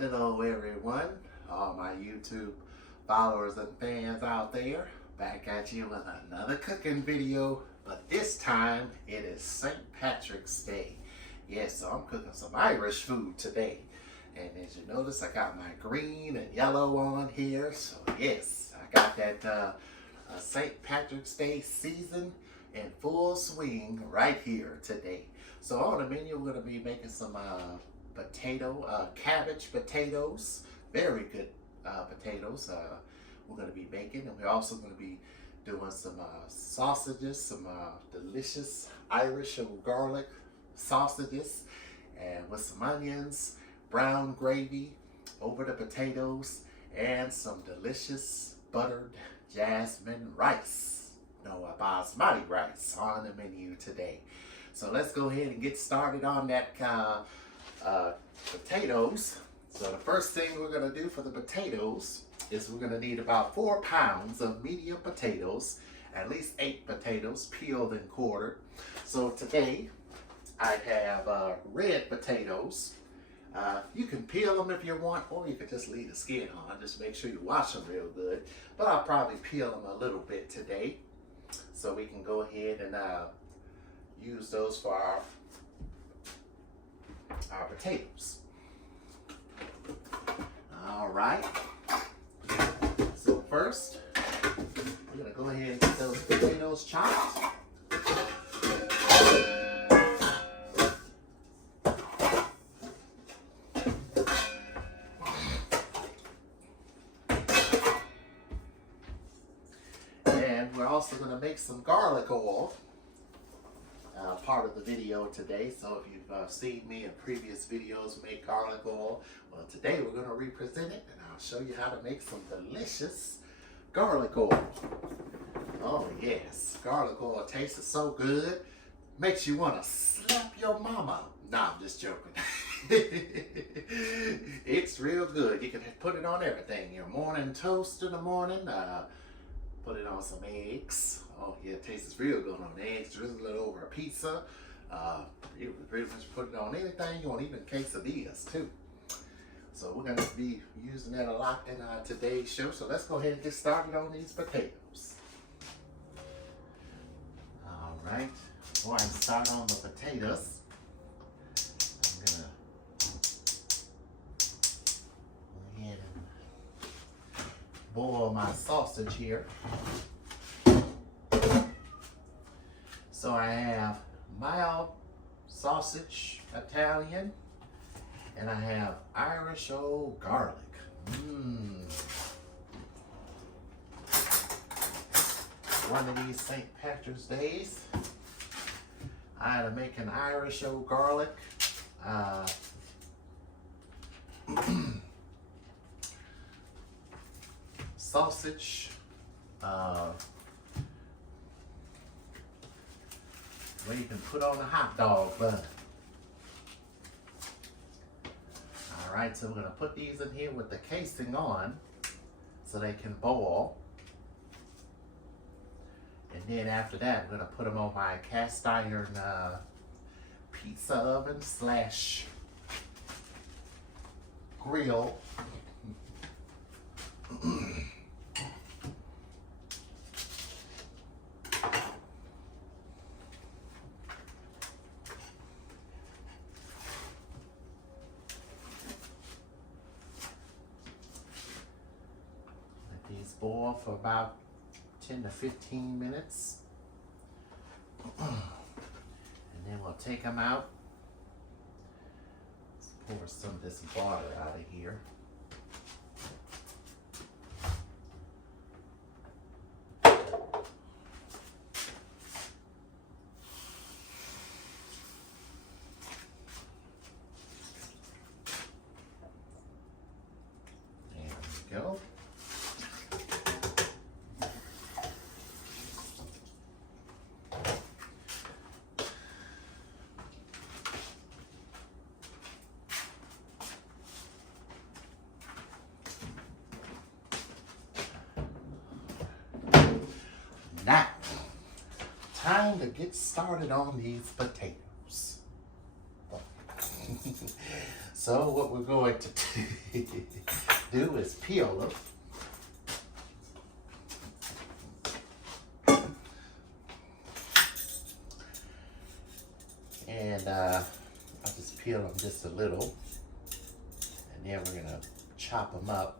Hello everyone, all my YouTube followers and fans out there, back at you with another cooking video, but this time it is St. Patrick's Day. Yes, so I'm cooking some Irish food today, and as you notice I got my green and yellow on here, so yes, I got that St. Patrick's Day season in full swing right here today. So on the menu we're going to be making some cabbage potatoes, very good potatoes we're going to be making, and we're also going to be doing some sausages, some delicious Irish and garlic sausages, and with some onions, brown gravy over the potatoes, and some delicious buttered jasmine rice, basmati rice on the menu today. So let's go ahead and get started on that potatoes. So the first thing we're going to do for the potatoes is we're going to need about 4 pounds of medium potatoes, at least 8 potatoes peeled and quartered. So today I have red potatoes. You can peel them if you want, or you can just leave the skin on. Just make sure you wash them real good, but I'll probably peel them a little bit today so we can go ahead and use those for our potatoes. All right, so first we're gonna go ahead and get those potatoes chopped. And we're also gonna make some garlic oil, part of the video today. So if you've seen me in previous videos make garlic oil, well, today we're going to represent it, and I'll show you how to make some delicious garlic oil. Oh yes, garlic oil tastes so good, makes you want to slap your mama. Nah, I'm just joking. It's real good. You can put it on everything. Your morning toast in the morning, put it on some eggs. Oh yeah, it tastes real good on eggs. Drizzle it over a pizza. You can pretty much put it on anything you want, even quesadillas too. So we're going to be using that a lot in today's show. So let's go ahead and get started on these potatoes. All right, before I start on the potatoes, I'm going to go ahead and boil my sausage here. So I have mild sausage Italian, and I have Irish old garlic. One of these St. Patrick's days, I had to make an Irish old garlic. Sausage. Where you can put on a hot dog bun. Alright, so we're going to put these in here with the casing on so they can boil. And then after that, I'm going to put them on my cast iron pizza oven slash grill. Let these boil for about 10 to 15 minutes. And then we'll take them out. Let's pour some of this water out of here. There we go. Now, time to get started on these potatoes. So what we're going to do is peel them. And I'll just peel them just a little. And then we're gonna chop them up.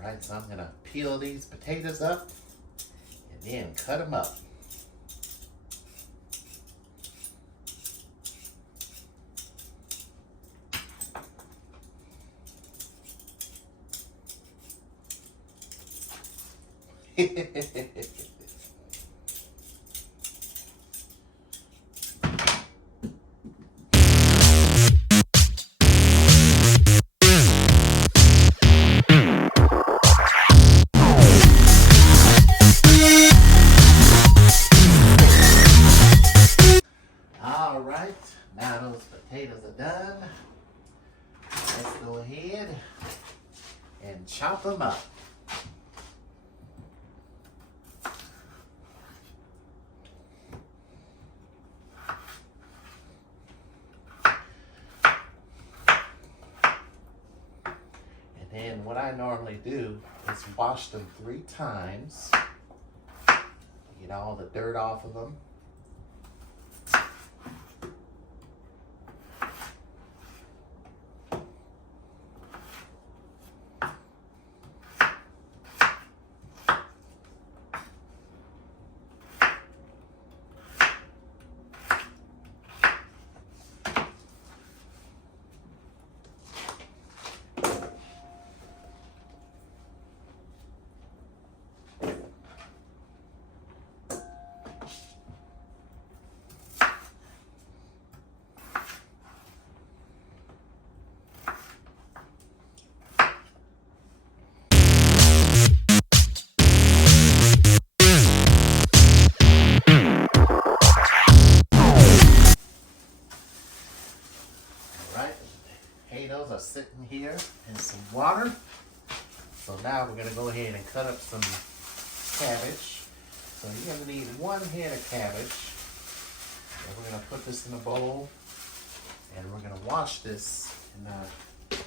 Alright, so I'm going to peel these potatoes up and then cut them up. Alright, now those potatoes are done. Let's go ahead and chop them up. And then what I normally do is wash them 3 times. Get all the dirt off of them. Potatoes are sitting here in some water. So now we're going to go ahead and cut up some cabbage. So you're going to need 1 head of cabbage. And we're going to put this in a bowl. And we're going to wash this. And go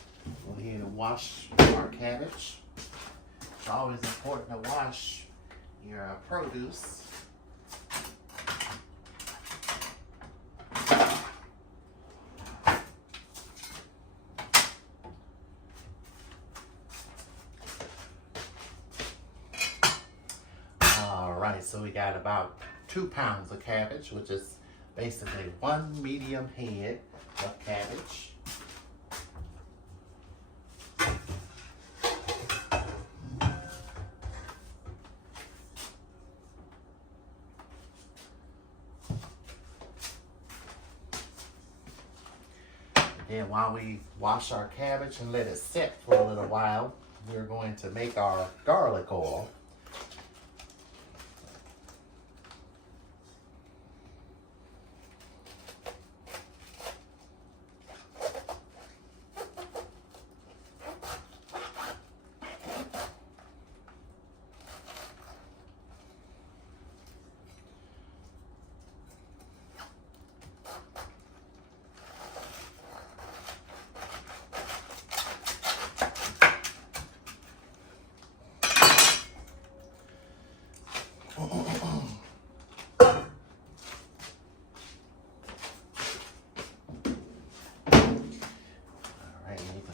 ahead and wash our cabbage. It's always important to wash your produce. So we got about 2 pounds of cabbage, which is basically 1 medium head of cabbage. And while we wash our cabbage and let it set for a little while, we're going to make our garlic oil.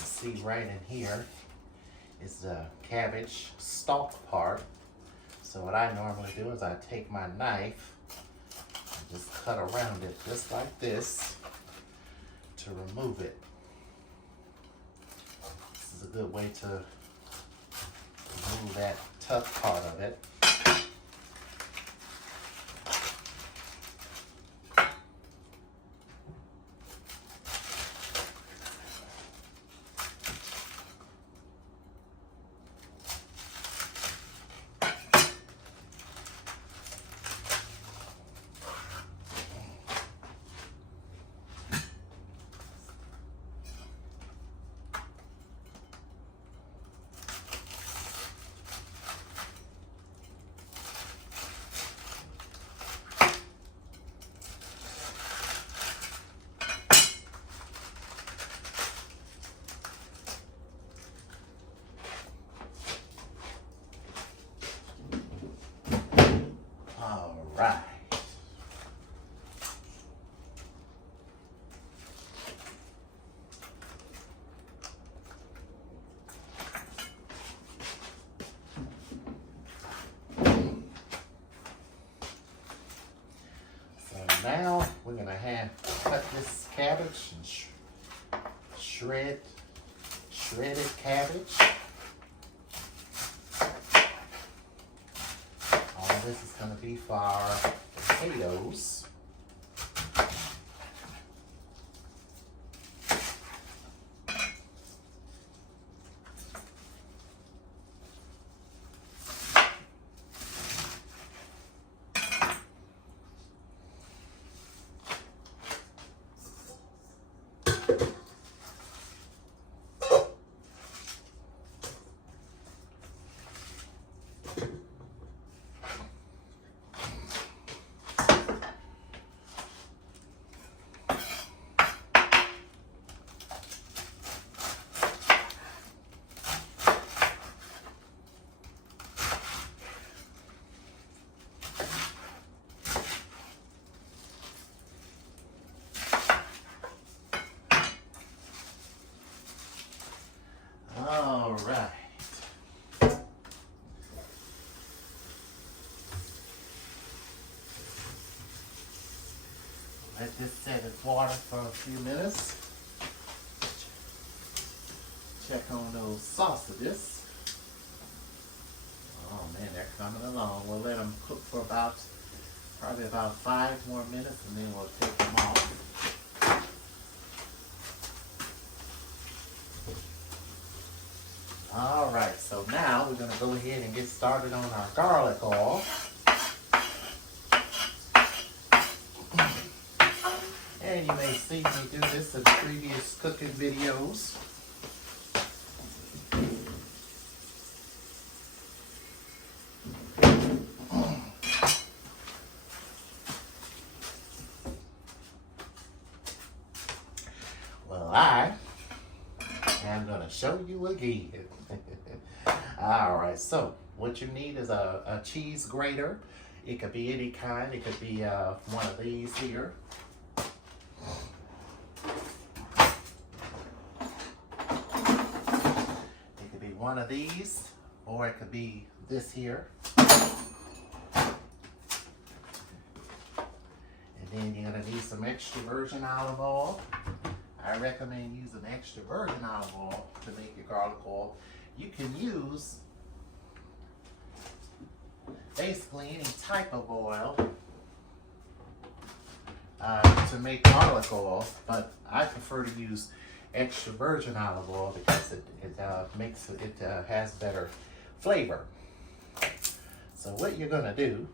See right in here is the cabbage stalk part. So what I normally do is I take my knife and just cut around it just like this to remove it. This is a good way to remove that tough part of it. Right. So now we're gonna cut this cabbage and shredded cabbage. All this is gonna be for our potatoes. All right. Let this set in water for a few minutes. Check on those sausages. Oh man, they're coming along. We'll let them cook for probably about 5 more minutes, and then we'll take them off. All right, so now we're going to go ahead and get started on our garlic oil. And you may see me do this in previous cooking videos. Well, I am going to show you again. All right, so what you need is a cheese grater. It could be any kind. It could be one of these here. It could be one of these, or it could be this here. Then you're gonna need some extra virgin olive oil. I recommend using extra virgin olive oil to make your garlic oil. You can use basically any type of oil to make garlic oil, but I prefer to use extra virgin olive oil because it has better flavor. So what you're gonna do,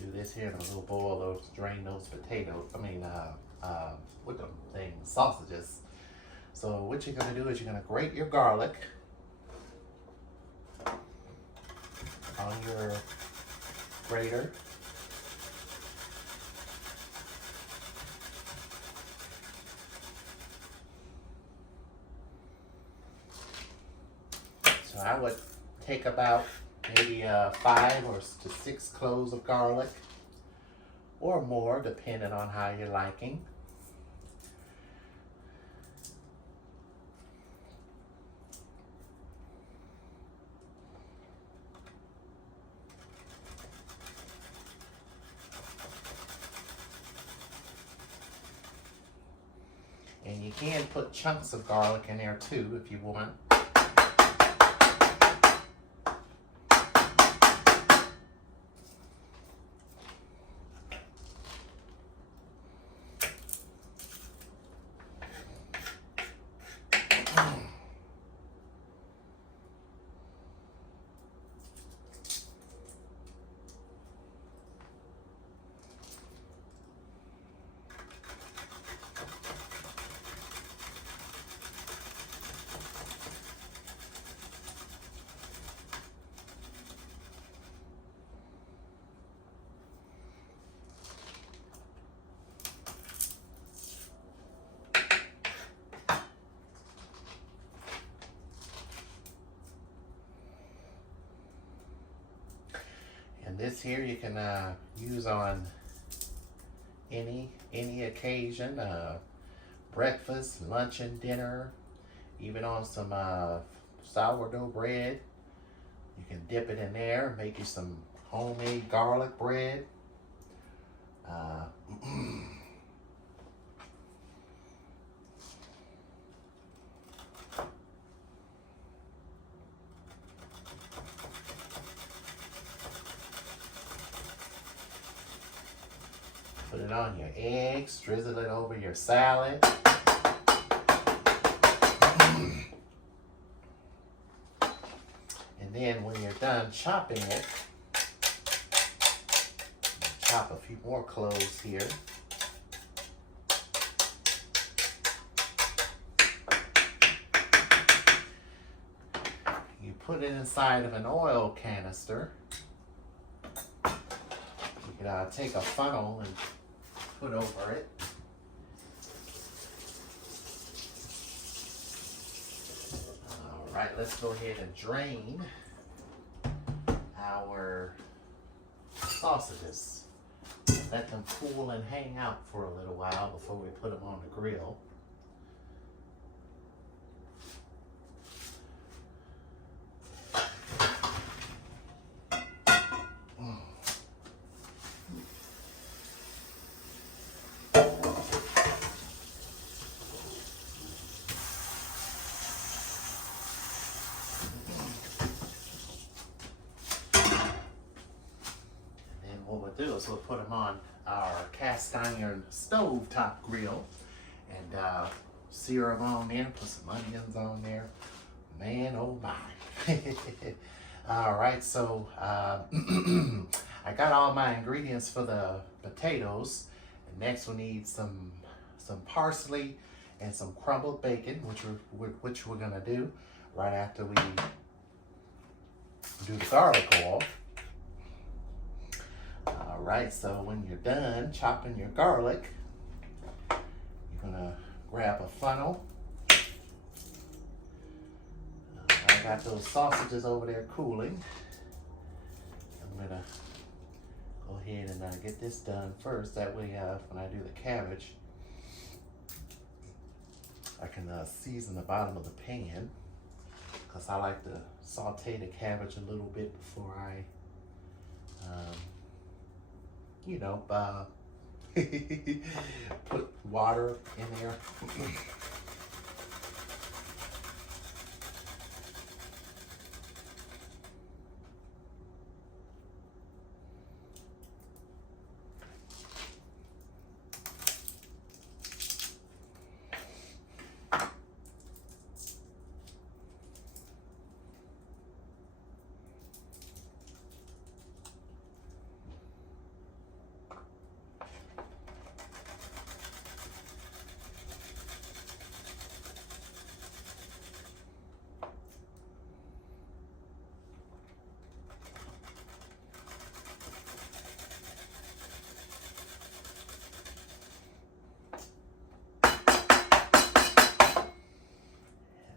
do this here in a little bowl, drain those potatoes, with them things, sausages. So what you're gonna do is you're gonna grate your garlic on your grater. So I would take about maybe 5 or 6 cloves of garlic or more, depending on how you're liking. And you can put chunks of garlic in there too if you want. And this here you can use on any occasion, breakfast, lunch, and dinner, even on some sourdough bread. You can dip it in there, make you some homemade garlic bread. Put it on your eggs, drizzle it over your salad. And then when you're done chopping it, chop a few more cloves here. You put it inside of an oil canister. You can take a funnel and put over it. All right, let's go ahead and drain our sausages. Let them cool and hang out for a little while before we put them on the grill. What we'll do is we'll put them on our cast iron stove top grill and sear them on there, put some onions on there. Man, oh my. All right, so I got all my ingredients for the potatoes. And next we need some parsley and some crumbled bacon, which we're gonna do right after we do the garlic oil. All right, so when you're done chopping your garlic, you're gonna grab a funnel. I got those sausages over there cooling. I'm gonna go ahead and get this done first. That way, when I do the cabbage, I can season the bottom of the pan, because I like to saute the cabbage a little bit before I you know, put water in there.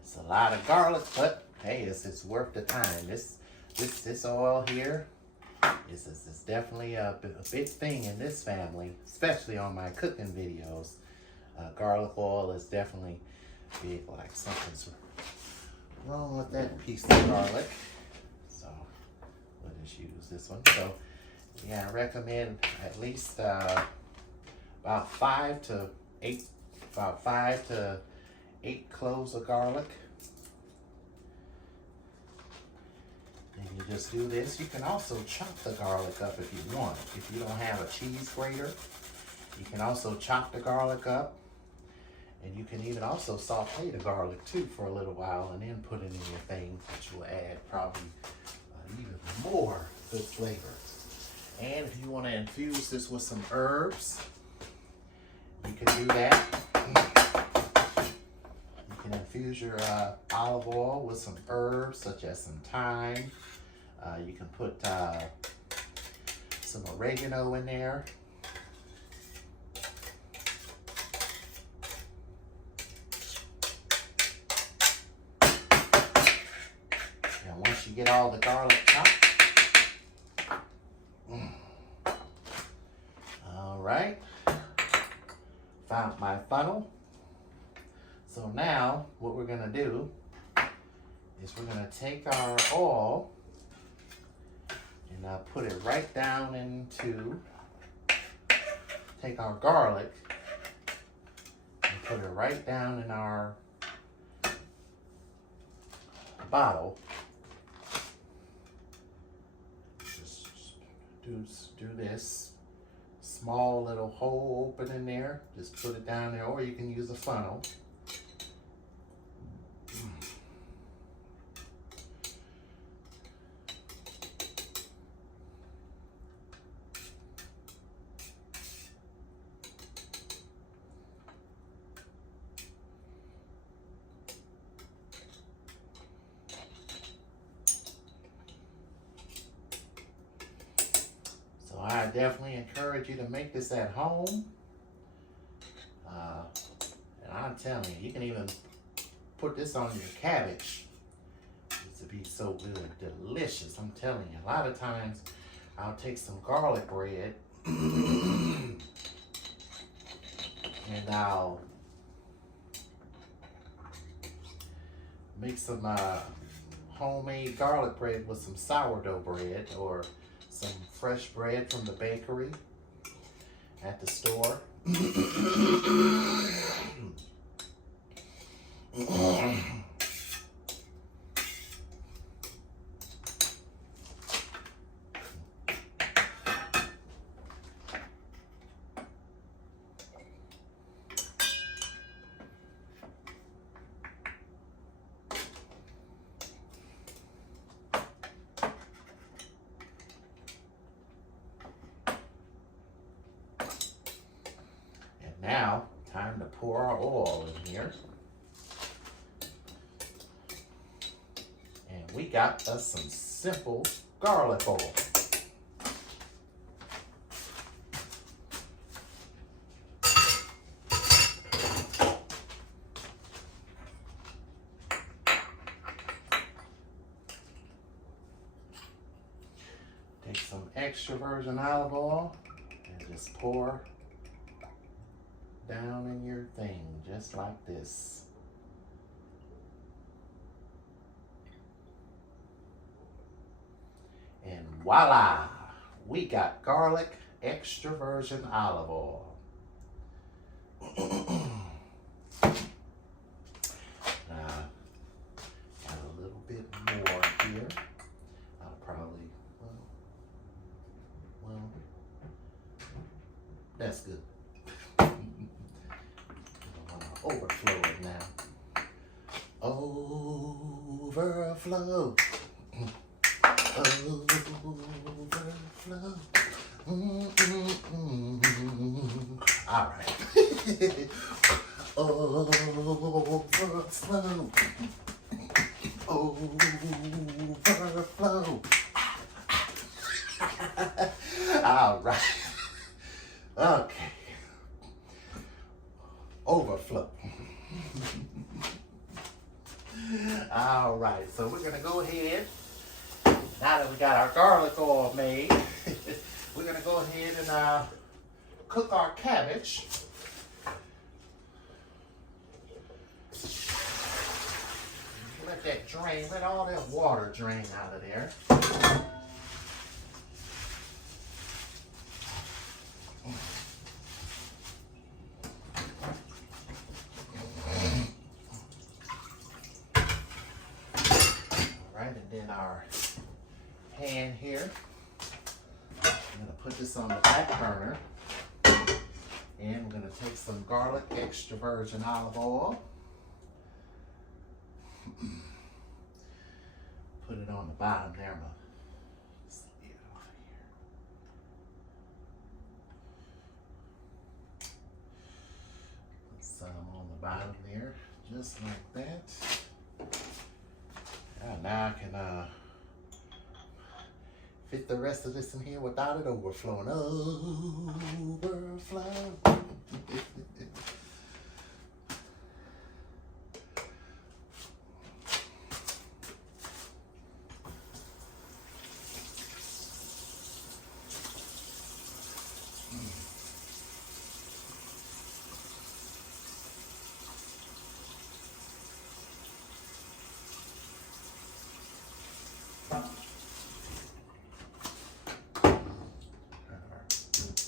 It's a lot of garlic, but hey, it's worth the time. This oil here is definitely a big thing in this family, especially on my cooking videos. Garlic oil is definitely big, like something's wrong with that piece of garlic. So we'll just use this one. So yeah, I recommend at least about 5 to 8 cloves of garlic. And you just do this. You can also chop the garlic up if you want. If you don't have a cheese grater, you can also chop the garlic up. And you can even also saute the garlic too for a little while and then put it in your thing, which will add probably even more good flavor. And if you want to infuse this with some herbs, you can do that. You can infuse your olive oil with some herbs such as some thyme. You can put some oregano in there. And once you get all the garlic chopped, all right, found my funnel. So now what we're gonna do is we're gonna take our oil and put it right down into, take our garlic and put it right down in our bottle. Just do this small little hole open in there. Just put it down there, or you can use a funnel. I definitely encourage you to make this at home. And I'm telling you, you can even put this on your cabbage. It would be so good, delicious. I'm telling you, a lot of times I'll take some garlic bread and I'll make some homemade garlic bread with some sourdough bread or some fresh bread from the bakery at the store. Now, time to pour our oil in here. And we got us some simple garlic oil. Take some extra virgin olive oil and just pour down in your thing, just like this. And voila, we got garlic extra virgin olive oil. Add a little bit more here. I'll probably, well, that's good. Overflow it now. Overflow. Overflow. All right. Overflow. Overflow. All right. Okay. Overflow. All right, so we're gonna go ahead, now that we got our garlic oil made, we're gonna go ahead and cook our cabbage. Let that drain, let all that water drain out of there. And then our pan here, I'm going to put this on the back burner, and we're going to take some garlic extra virgin olive oil, put it on the bottom there. Put some on the bottom there, just like that. Now I can fit the rest of this in here without it overflowing. Overflow.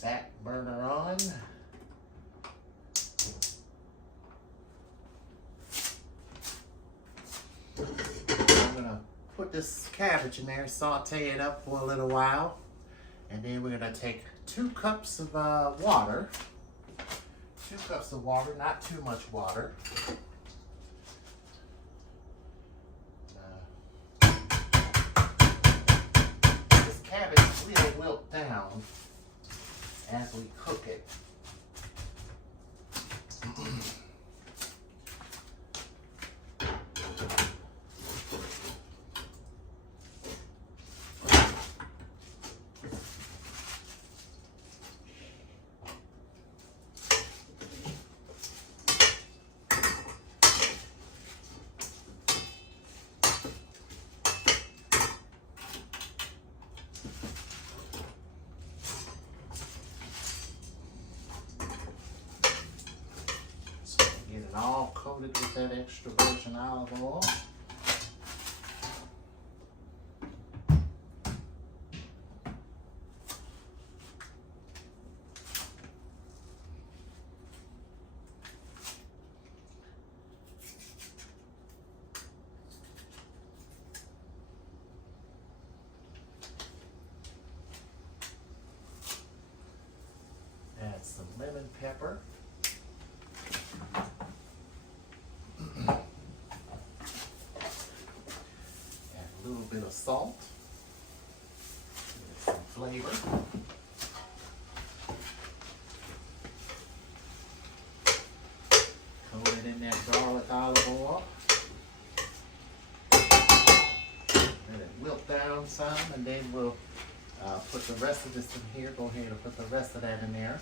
Back burner on. I'm gonna put this cabbage in there, saute it up for a little while, and then we're gonna take 2 cups of water. 2 cups of water, not too much water. This cabbage will wilt down as we cook it. All coated with that extra virgin olive oil. Add some lemon pepper. Bit of salt, some flavor. Coat it in that garlic olive oil. Let it wilt down some, and then we'll put the rest of this in here. Go ahead and put the rest of that in there.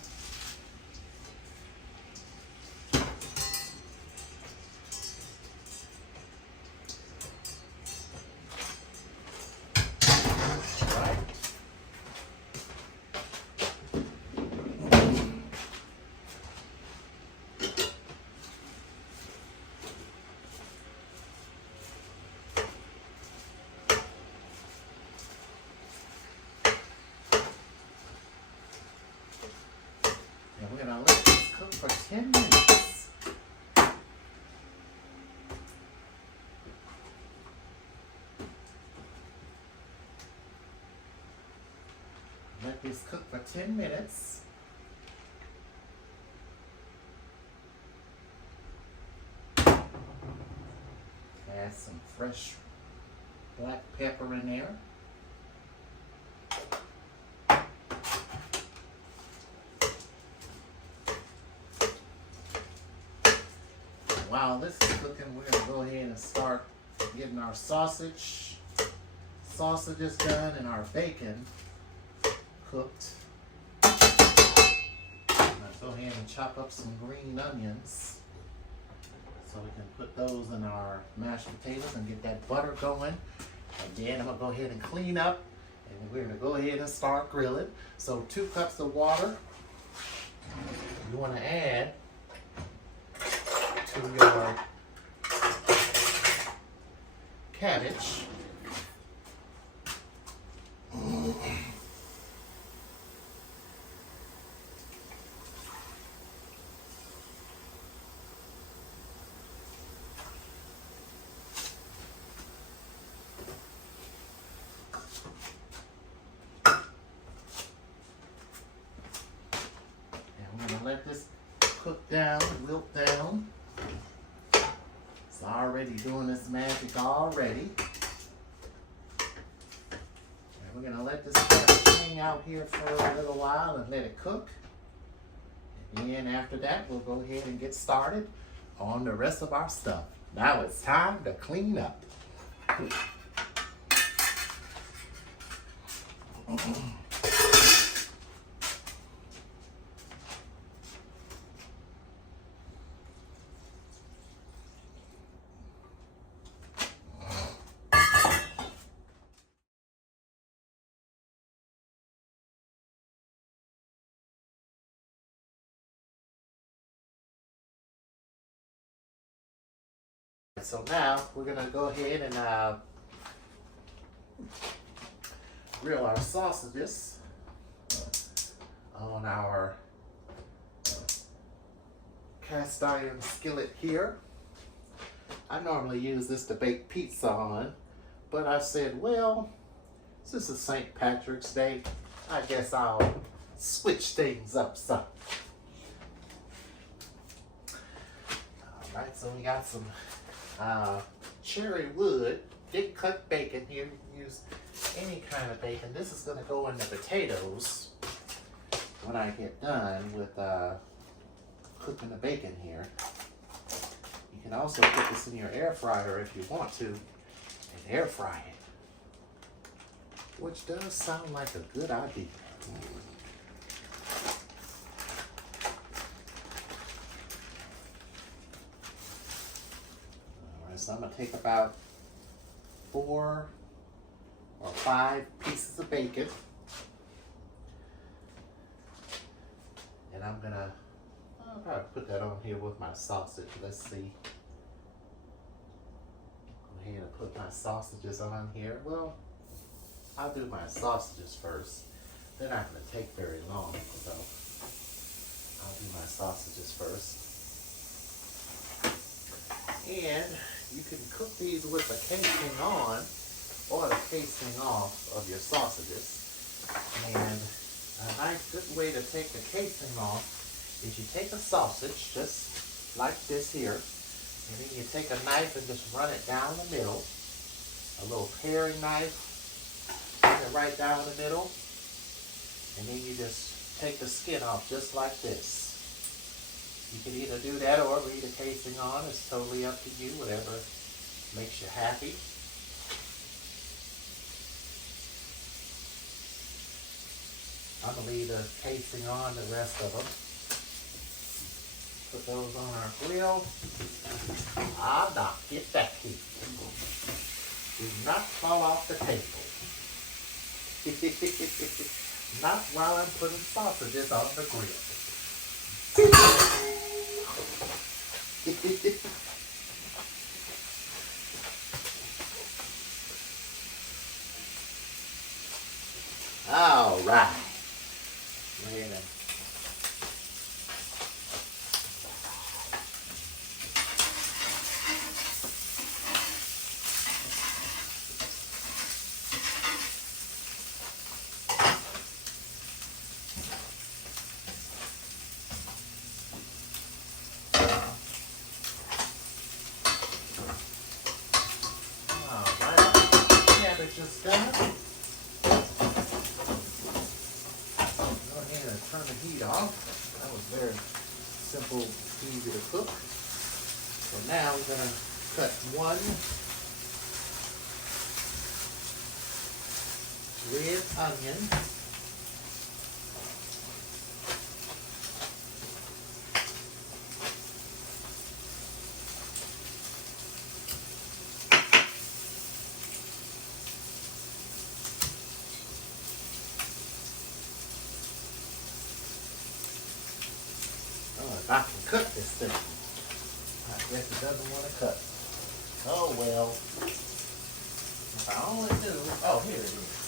And we're going to let this cook for 10 minutes. Let this cook for 10 minutes. Add some fresh black pepper in there. While this is cooking, we're going to go ahead and start getting our sausages done and our bacon cooked. I'm going to go ahead and chop up some green onions so we can put those in our mashed potatoes and get that butter going. And then I'm going to go ahead and clean up, and we're going to go ahead and start grilling. So 2 cups of water. You want to add to your cabbage. And we're going to let this cook down, wilt down. It's already doing its magic already. And we're going to let this hang out here for a little while and let it cook. And then after that, we'll go ahead and get started on the rest of our stuff. Now it's time to clean up. So now we're going to go ahead and grill our sausages on our cast iron skillet here. I normally use this to bake pizza on, but I said, well, since it's St. Patrick's Day, I guess I'll switch things up some. Alright, so we got some cherry wood, thick cut bacon here. Use any kind of bacon. This is going to go in the potatoes when I get done with cooking the bacon here. You can also put this in your air fryer if you want to and air fry it, which does sound like a good idea. So I'm going to take about 4 or 5 pieces of bacon, and I'm going to probably put that on here with my sausage. Let's see. Go ahead and put my sausages on here. Well, I'll do my sausages first. They're not going to take very long, so I'll do my sausages first. And you can cook these with the casing on or the casing off of your sausages. And a nice good way to take the casing off is you take a sausage just like this here, and then you take a knife and just run it down the middle. A little paring knife, run it right down the middle, and then you just take the skin off just like this. You can either do that or leave the casing on. It's totally up to you, whatever makes you happy. I'm going to leave the casing on, the rest of them. Put those on our grill. Ah, now, get back here. Do not fall off the table. Not while I'm putting sausages on the grill. All right. turn the heat off. That was very simple, easy to cook. So now we're going to cut one red onion. Oh, if I can cut this thing. I guess it doesn't want to cut. Oh well. If I only knew. Oh, here it is.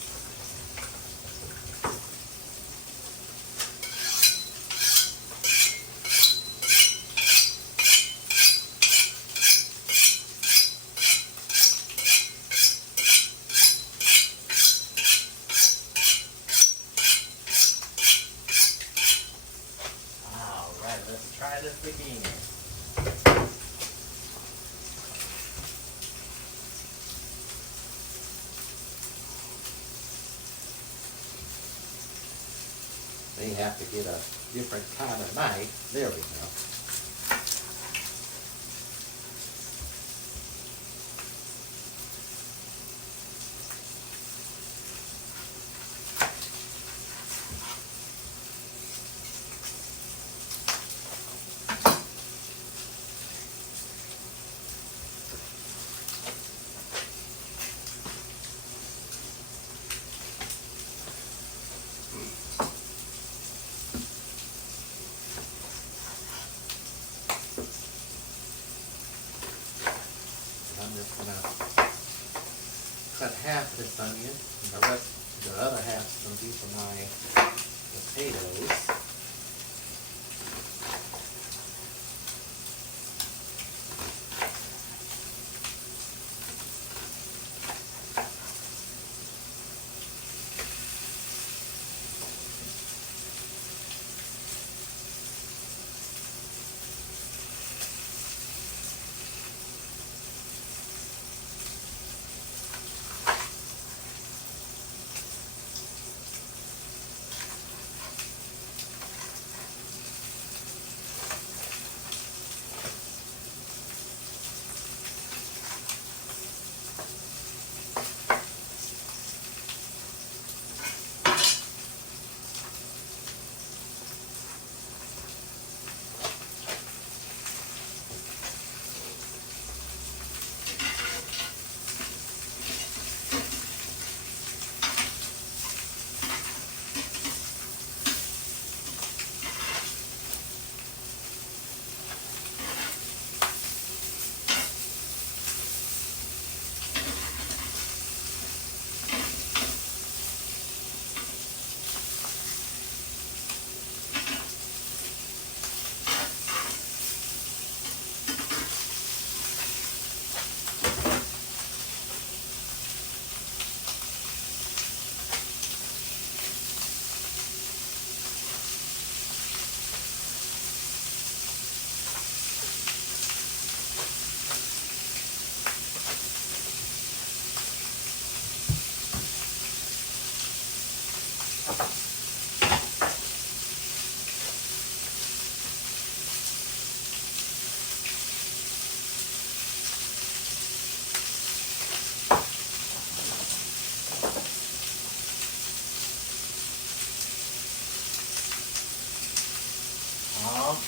Alright, let's try this again. May have to get a different kind of knife. There we go. I'm just going to cut half this onion, and the other half is going to be for my potatoes.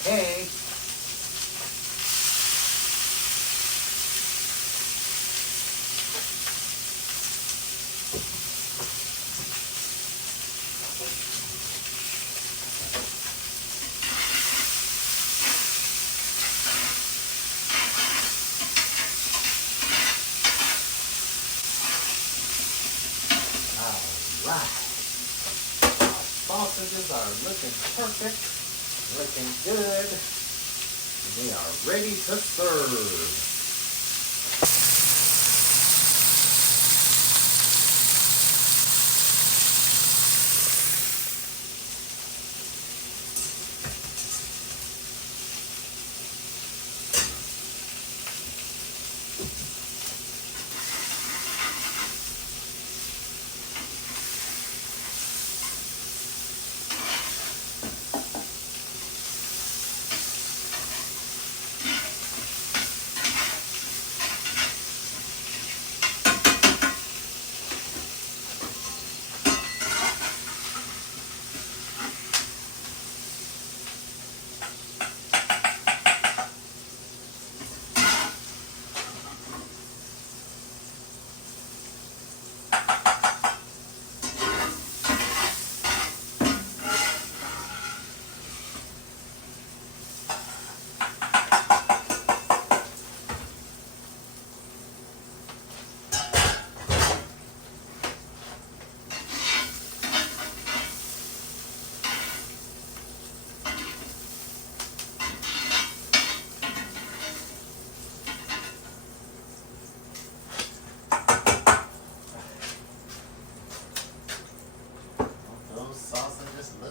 Okay. Alright. Our sausages are looking perfect, looking good, and they are ready to serve.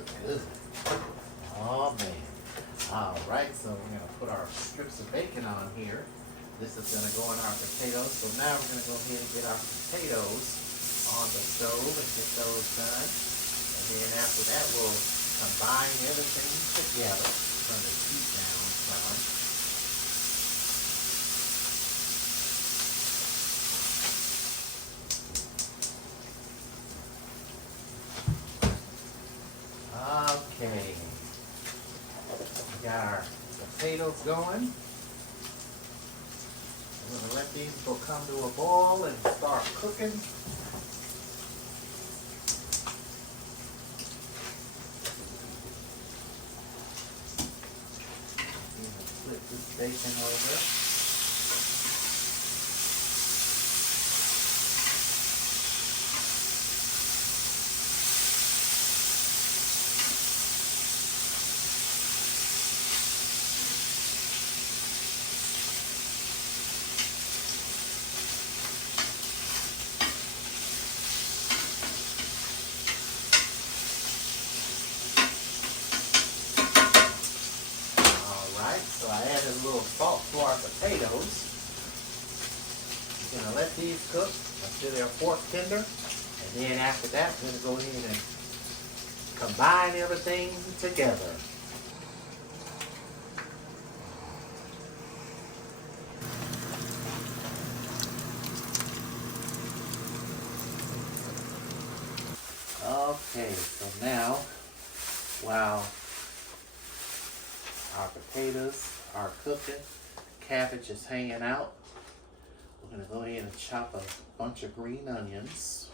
look good. Oh man. Alright, so we're going to put our strips of bacon on here. This is going to go in our potatoes. So now we're going to go ahead and get our potatoes on the stove and get those done. And then after that, we'll combine everything together. Turn the heat down some. Okay. We got our potatoes going. We're going to let these go come to a boil and start cooking. Flip this bacon over. So I added a little salt to our potatoes. We're going to let these cook until they're fork tender. And then after that, we're going to go ahead and combine everything together. Okay, so now, while our potatoes are cooking, cabbage is hanging out, we're going to go ahead and chop a bunch of green onions.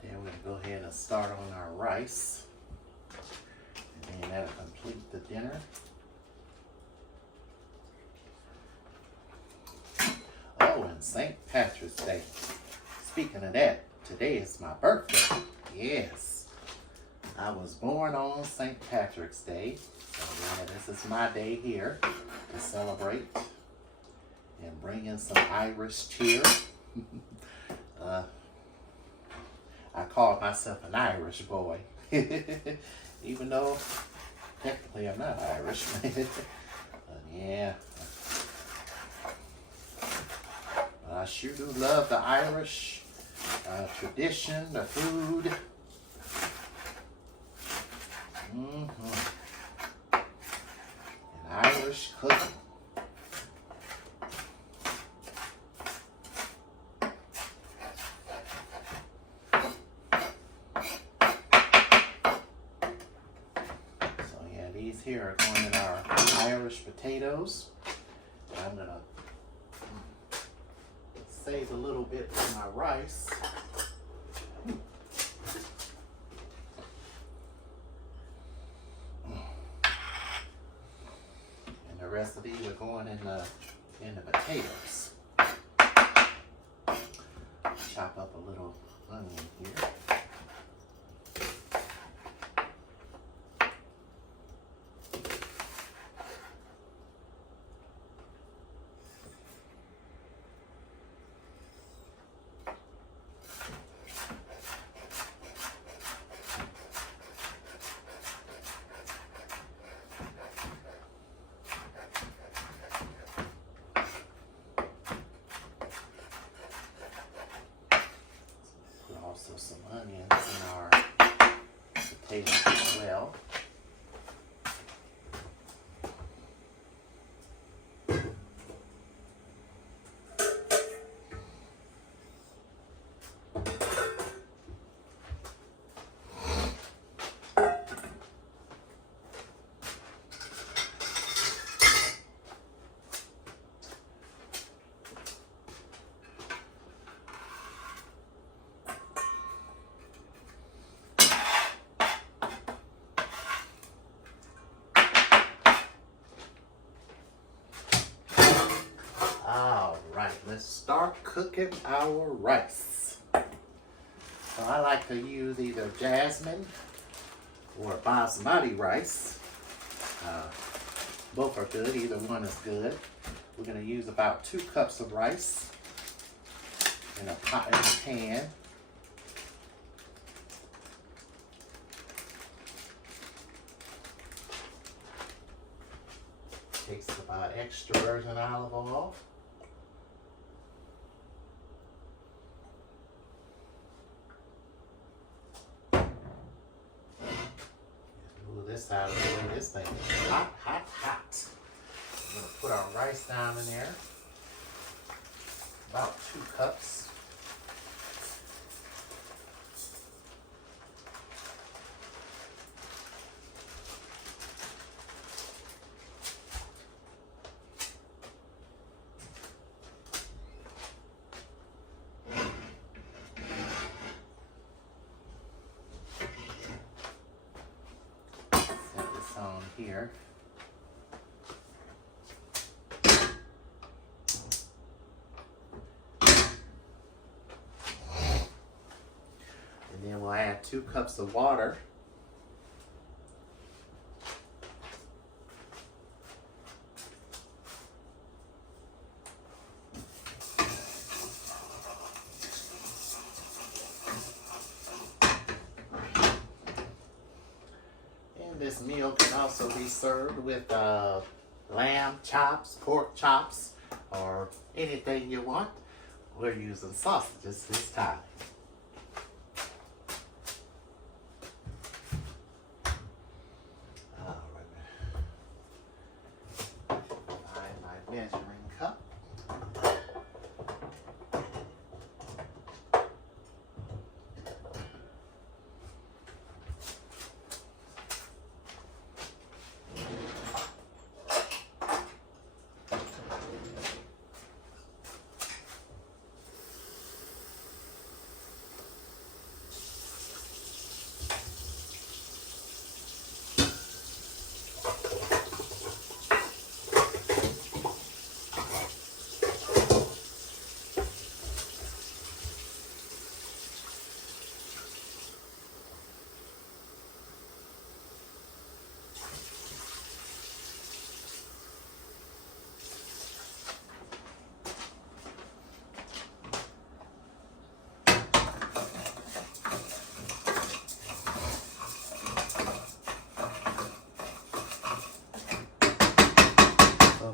Then we're going to go ahead and start on our rice. And then that'll complete the dinner. Oh, and St. Patrick's Day. Speaking of that, today is my birthday. Yes. I was born on St. Patrick's Day. So yeah, this is my day here to celebrate and bring in some Irish cheer. I call myself an Irish boy, even though technically I'm not Irish. But yeah, but I sure do love the Irish tradition, the food. And Irish cooking. These here are going in our Irish potatoes. I'm going to save a little bit for my rice. And the rest of these are going in the potatoes. Chop up a little onion here. Also some onions in our potatoes as well. cooking our rice. So I like to use either jasmine or basmati rice. Both are good, either one is good. We're going to use about 2 cups of rice in a pan. Takes about extra virgin olive oil. This out of the way. This thing is hot, hot, hot. We're going to put our rice down in there. About 2 cups. On here. And then we'll add 2 cups of water. This meal can also be served with lamb chops, pork chops, or anything you want. We're using sausages this time. All right. Find my measuring cup.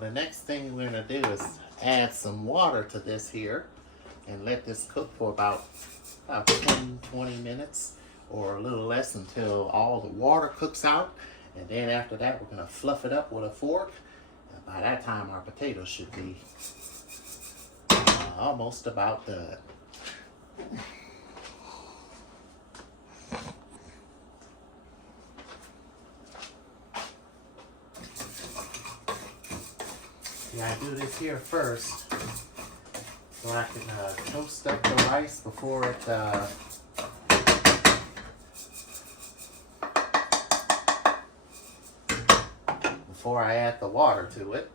The next thing we're going to do is add some water to this here and let this cook for about 10-20 minutes or a little less until all the water cooks out. And then after that, we're going to fluff it up with a fork. And by that time, our potatoes should be almost about done. Yeah, I do this here first so I can toast up the rice before it before I add the water to it.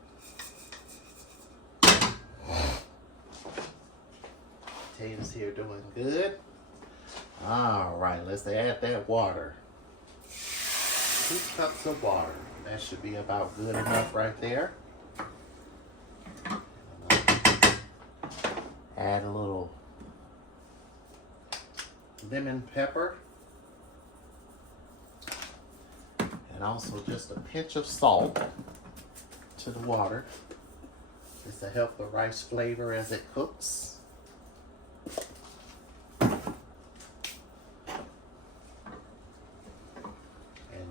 Potatoes here doing good. All right, let's add that water. 2 cups of water. That should be about good enough right there. Add a little lemon pepper and also just a pinch of salt to the water just to help the rice flavor as it cooks. And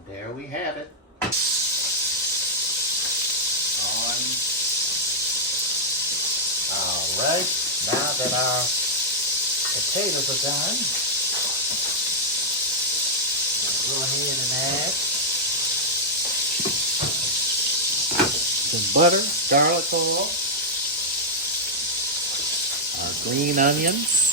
there we have it. All right. Now that our potatoes are done, we'll go ahead and add some butter, garlic oil, our green onions,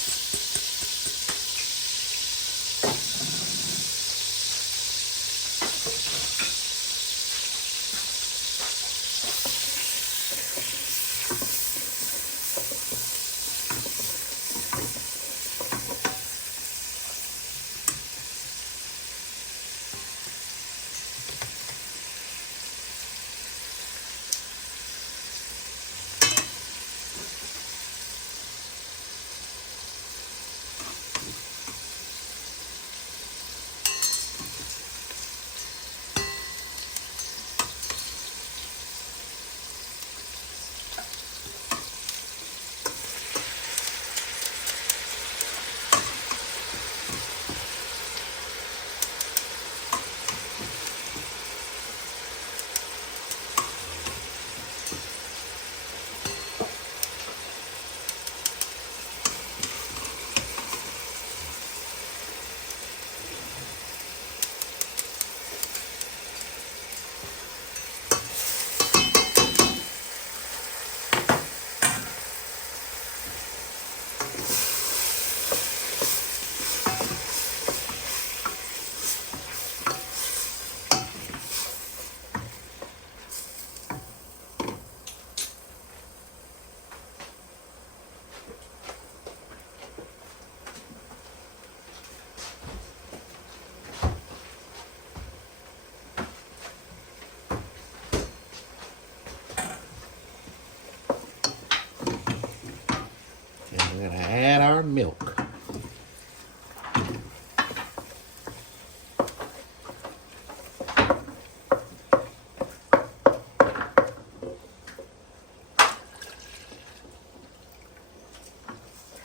our milk.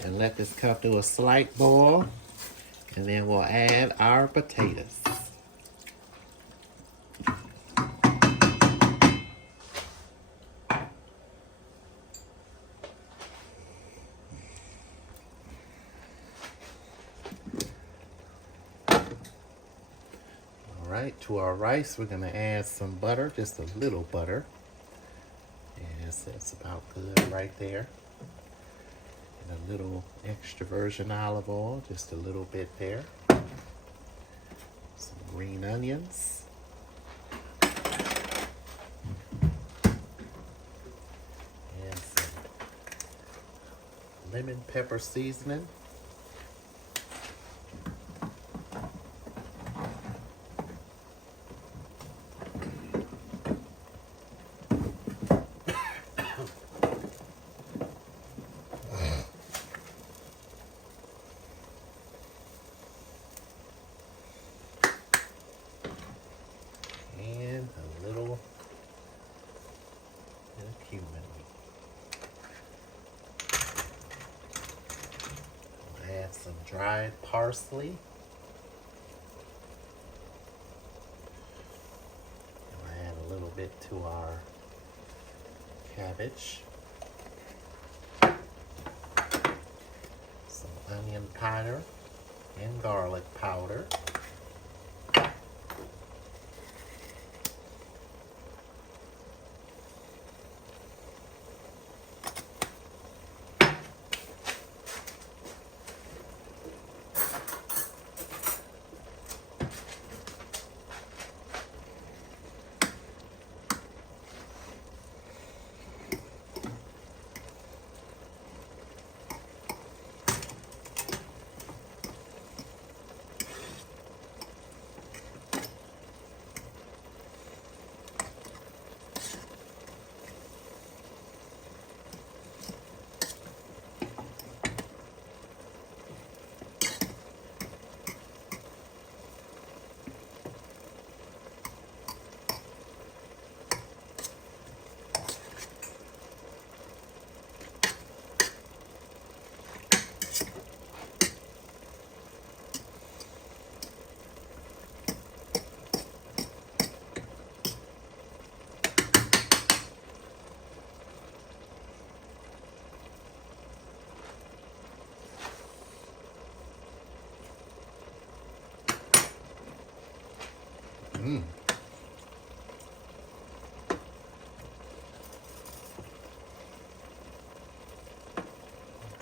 And let this come to a slight boil. And then we'll add our potatoes. Alright, to our rice, we're going to add some butter, just a little butter. Yes, that's about good right there. And a little extra virgin olive oil, just a little bit there. Some green onions. And some lemon pepper seasoning. Add some dried parsley. We'll add a little bit to our cabbage. Some onion powder and garlic powder.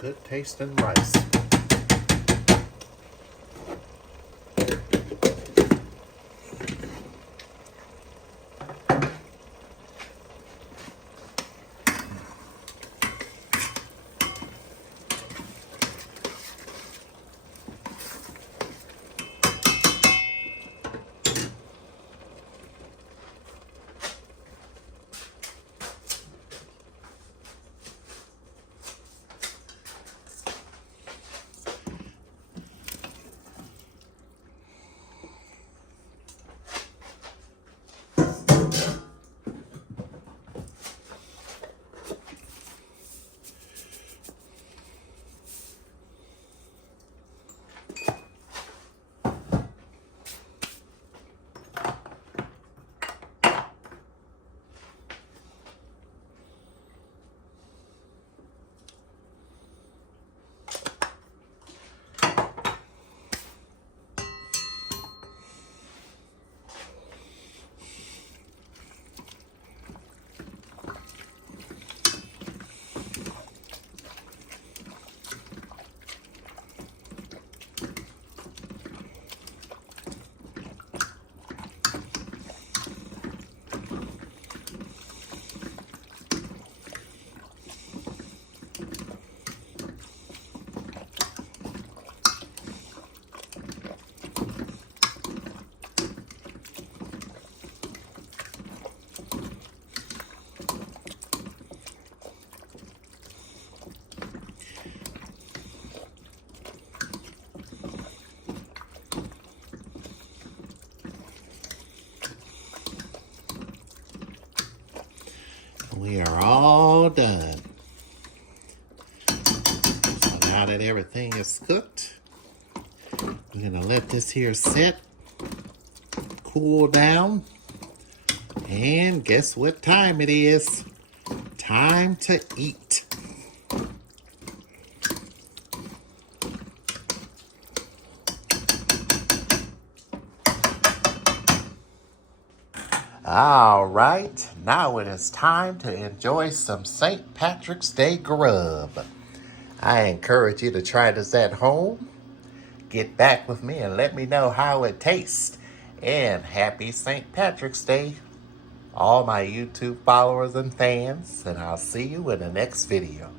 Good tasting rice. we are all done. So now that everything is cooked, I'm gonna let this here sit, cool down, and guess what time it is? Time to eat. All right, now it is time to enjoy some St. Patrick's Day grub. I encourage you to try this at home. Get back with me and let me know how it tastes. And happy St. Patrick's Day, all my YouTube followers and fans, and I'll see you in the next video.